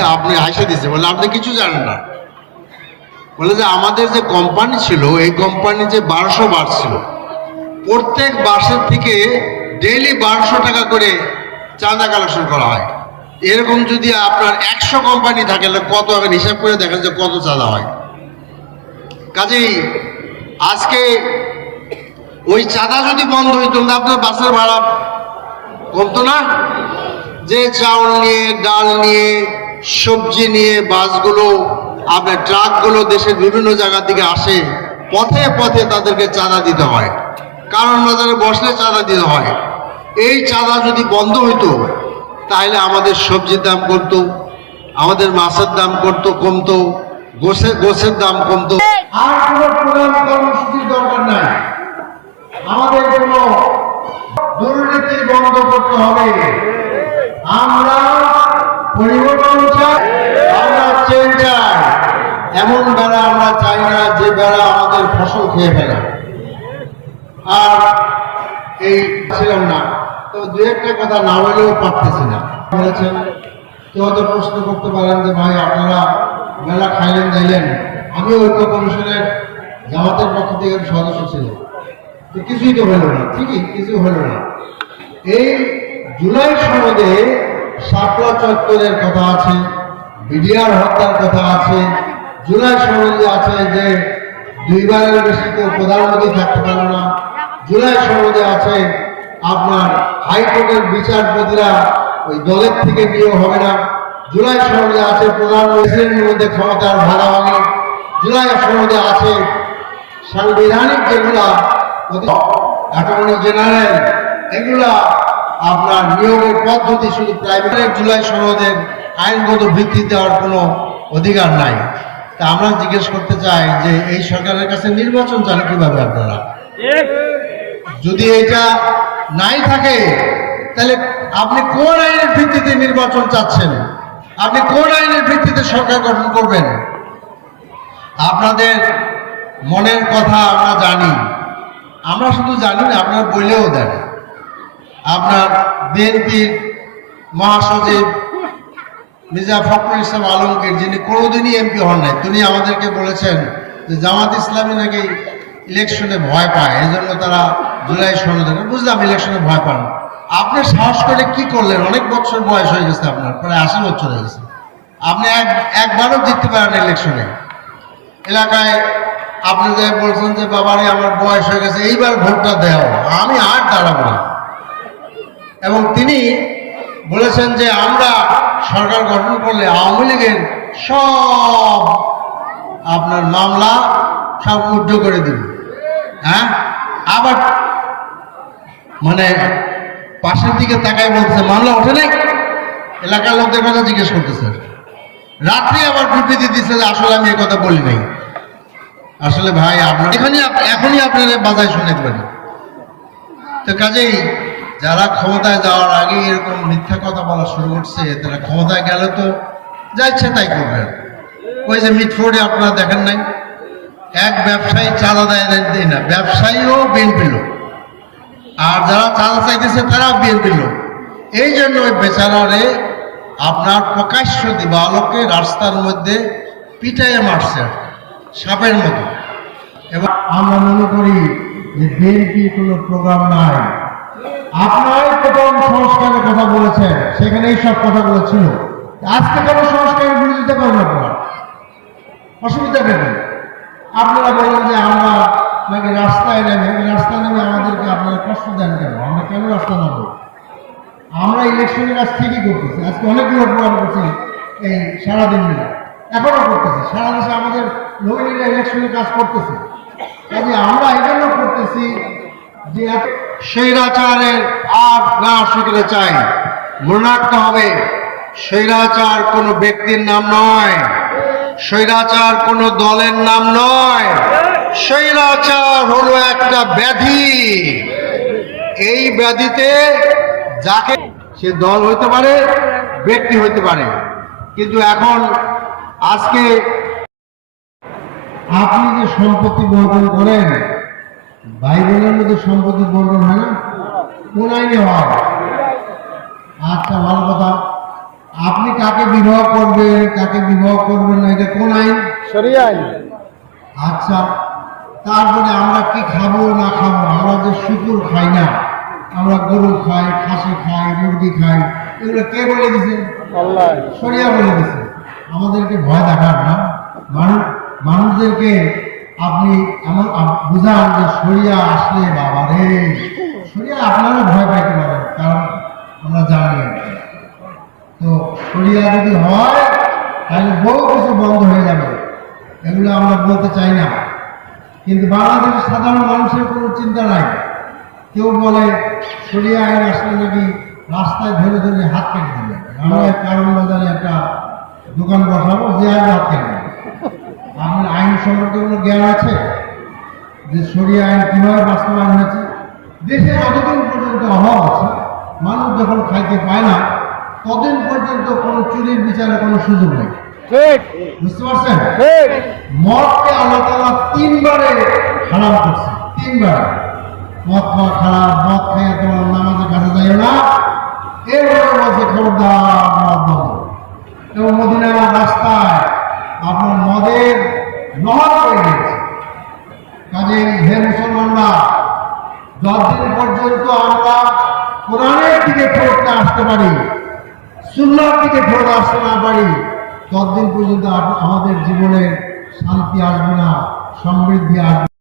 আপনি আইসা দিছে বলে আপনি কিছু জানেন না। বলে যে আমাদের যে কোম্পানি ছিল, এই কোম্পানি যে বারোশো বার ছিল। প্রত্যেক বাসের থেকে ডেইলি বারোশো টাকা করে চাঁদা কালেকশন করা হয়। এরকম যদি আপনার একশো কোম্পানি থাকে কত হবে? হিসাব করে দেখেন যে কত চাঁদা হয়। কাজেই আজকে ওই চাঁদা যদি বন্ধ হইতো না আপনার বাসের ভাড়া কমতো না? যে চাউল নিয়ে, ডাল নিয়ে সবজি নিয়ে বাসগুলো আপনার ট্রাকগুলো দেশের বিভিন্ন জায়গা থেকে আসে, পথে পথে তাদেরকে চাঁদা দিতে হয়। কারণ বাজারে বসলে চাঁদা দিতে হয়। এই চাঁদা যদি বন্ধ হইতো তাহলে আমাদের সবজির দাম কমতো, আমাদের মাছের দাম করতো কমতো, গোসের গোসের দাম কমতো। আর কোনো কর্মসূচির দরকার নাই। আমাদের দুর্নীতি বন্ধ করতে হবে। আমরা পরিবর্তন চাই আমরা চেঞ্জ চাই এমন বেড়া আমরা চাই না যে বেড়া আমাদের ফসল খেয়ে ফেলে। আর এই ছিলাম না। তো দু একটা কথা না বলেও পারতেছি না। বলেছেন, কেউ হয়তো প্রশ্ন করতে পারেন যে, ভাই, আপনারা মেলা খাইলেন যাইলেন আমি ঐক্য কমিশনের জামাতের পক্ষ থেকে সদস্য ছিলাম। তো কিছুই তো হলো না। ঠিকই, কিছু হলো না। এই জুলাই সনদে শাপলা চত্বরের কথা আছে, বিডিআর হত্যার কথা আছে জুলাই সনদে আছে যে দুইবারের বেশি কেউ প্রধানমন্ত্রী থাকতে পারে না। জুলাই সনদে আছে আপনার হাইকোর্টের বিচারপতিরা ওই দলের থেকে নিয়োগ হবে না। জুলাই সনদে আছে প্রধানমন্ত্রীর মধ্যে ক্ষমতার ভাগাভাগি। জুলাই সনদে আছে সাংবিধানিক যেগুলা অ্যাটর্নি জেনারেল, এগুলা আপনার নিয়োগের পদ্ধতি শুধু প্রাইভেটের জুলাই সনদের আইনগত ভিত্তি দেওয়ার কোনো অধিকার নাই। তা আমরা জিজ্ঞেস করতে চাই যে এই সরকারের কাছে নির্বাচন চান কীভাবে আপনারা? যদি এটা নাই থাকে, তাহলে আপনি কোন আইনের ভিত্তিতে নির্বাচন চাচ্ছেন? আপনি কোন আইনের ভিত্তিতে সরকার গঠন করবেন? আপনাদের মনের কথা আমরা জানি। আমরা শুধু জানি না, আপনারা বলেও দেন। আপনার বিএনপির মহাসচিব মির্জা ফখরুল ইসলাম আলমগীর, যিনি কোনোদিনই এমপি হন নাই, তিনি আমাদেরকে বলেছেন যে জামাত ইসলামী নাকি ইলেকশনে ভয় পায় এই জন্য তারা জুলাই সনদে বুঝলাম ইলেকশনে ভয় পান। আপনি সাহস করে কি করলেন? অনেক বছর বয়স হয়ে গেছে আপনার, প্রায় আশি বছর হয়ে গেছে। আপনি এক একবারও জিততে পারেন ইলেকশনে। এলাকায় আপনি যে বলছেন যে, বাবারে, আমার বয়স হয়ে গেছে, এইবার ভোটটা দেও। আমি আর দাঁড়াবো না। এবং তিনি বলেছেন যে আমরা সরকার গঠন করলে আওয়ামী লীগের সব আপনার মামলা সব উদ্ধ করে দিব। হ্যাঁ? আবার মানে পাশের দিকে তাকায় বলছে মামলা ওঠে নাই? এলাকার লোকদের কথা জিজ্ঞেস করতেছে। রাত্রি আবার বিবৃতি দিচ্ছে যে আসলে আমি কথা বলি নাই। আসলে ভাই, আপনার এখানে এখনই আপনারা বাজায় শুনে পারি তো কাজেই যারা ক্ষমতায় যাওয়ার আগে এরকম মিথ্যা কথা বলা শুরু করছে, তারা ক্ষমতায় গেলে তো যা ইচ্ছে তাই করবে। ওই যে মিটফোর্ডে আপনারা দেখেন নাই? এক ব্যবসায়ী চাঁদা দেয় দেয় না, ব্যবসায়ীও বিএনপি লোক। আর যারা চাঁদা চাইতেছে, তারাও বিএনপি লোক। এই জন্য ওই বেচারারে আপনার প্রকাশ্য দিবালোকে রাস্তার মধ্যে পিটাইয়ে মারছে, সাপের মতো। এবং আমরা মনে করি যে বিএনপি কোনো প্রোগ্রাম নাই। আপনারাই প্রথম সংস্কারের কথা বলেছেন সেখানে এই সব কথাগুলো ছিল। আজকে কোনো সংস্কারের বিরোধিতা করেন আপনারা? অসুবিধা নেই আপনারা বলেন যে আমরা নাকি রাস্তায় নেমে রাস্তায় নেমে আমাদেরকে আপনারা কষ্ট দেন কেন? আমরা কেন রাস্তা নামবো? আমরা ইলেকশনের কাজ ঠিকই করতেছি। আজকে অনেকগুলো প্রোগ্রাম করছি এই সারাদিন মিলে। এখনও করতেছি। সারা দেশে আমাদের নবীনীরা ইলেকশনের কাজ করতেছে। কাজে আমরা এই জন্য করতেছি যে এত- স্বৈরাচারের আর না শিখতে চাই। মনে রাখতে হবে, স্বৈরাচার কোনো ব্যক্তির নাম নয়। স্বৈরাচার কোনো দলের নাম নয়। স্বৈরাচার হলো একটা ব্যাধি। এই ব্যাধিতে যাকে সে দল হইতে পারে, ব্যক্তি হইতে পারে। কিন্তু এখন আজকে আপনি যে সম্পত্তি বর্জন করেন ভাই বোনের মধ্যে সম্পত্তি বর্জন হয় না? কোন আইনে হয়? আচ্ছা ভালো কথা। আপনি কাকে বিবাহ করবেন কাকে বিবাহ করবেন না এটা কোন আইন? আইন। আচ্ছা তারপরে আমরা কি খাব না খাব? আমরা যে শুকুর খাই না আমরা গরু খাই খাসি খাই মুরগি খাই এগুলো কে বলে দিছে? সরিয়া বলে দিছে। আমাদেরকে ভয় দেখার না। মানুষ মানুষদেরকে আপনি এমন বুঝান যে সরিয়া আসলে বাবা রে। সরিয়া আপনারা ভয় পাইতে পারেন কারণ আমরা জানি। তো সরিয়া যদি হয়, তাহলে বহু কিছু বন্ধ হয়ে যাবে। এগুলো আমরা বলতে চাই না। কিন্তু বাংলাদেশের সাধারণ মানুষের কোনো চিন্তা নাই। কেউ বলে সরিয়া আইন আসলে নাকি রাস্তায় ধরে ধরে হাত কেটে দেবে। আমরা কারণ বাজারে একটা দোকান বসাবো, যে আর হাত কেটে দেবে। আপনার আইন সম্পর্কে কোনো জ্ঞান আছে যে সরিয়া আইন কীভাবে বাস্তবায়ন হয়েছে। দেশে যতদিন পর্যন্ত অভাব আছে মানুষ যখন খাইতে পায় না ততদিন পর্যন্ত কোনো চুরির বিচারে কোনো সুযোগ নেই। বুঝতে পারছেন? মদকে আল্লাহ তালা তিনবারে হারাম করছে। তিনবারে। মদ খাওয়া খারাপ মদ খেয়ে তোমার নামাজের কাছে যাইও না এরপরে বলছে খবরদার মদ বন্ধ এবং মদিনার রাস্তায় আপনার মদের নহর করে দিয়েছে কাজে হে মুসলমানরা পর্যন্ত আমরা। কোরআনের দিকে ফেরত আসতে পারি। সুন্নার দিকে ফেরত আসতে না পারি। ততদিন পর্যন্ত আমাদের জীবনে শান্তি আসবে না, সমৃদ্ধি আসবে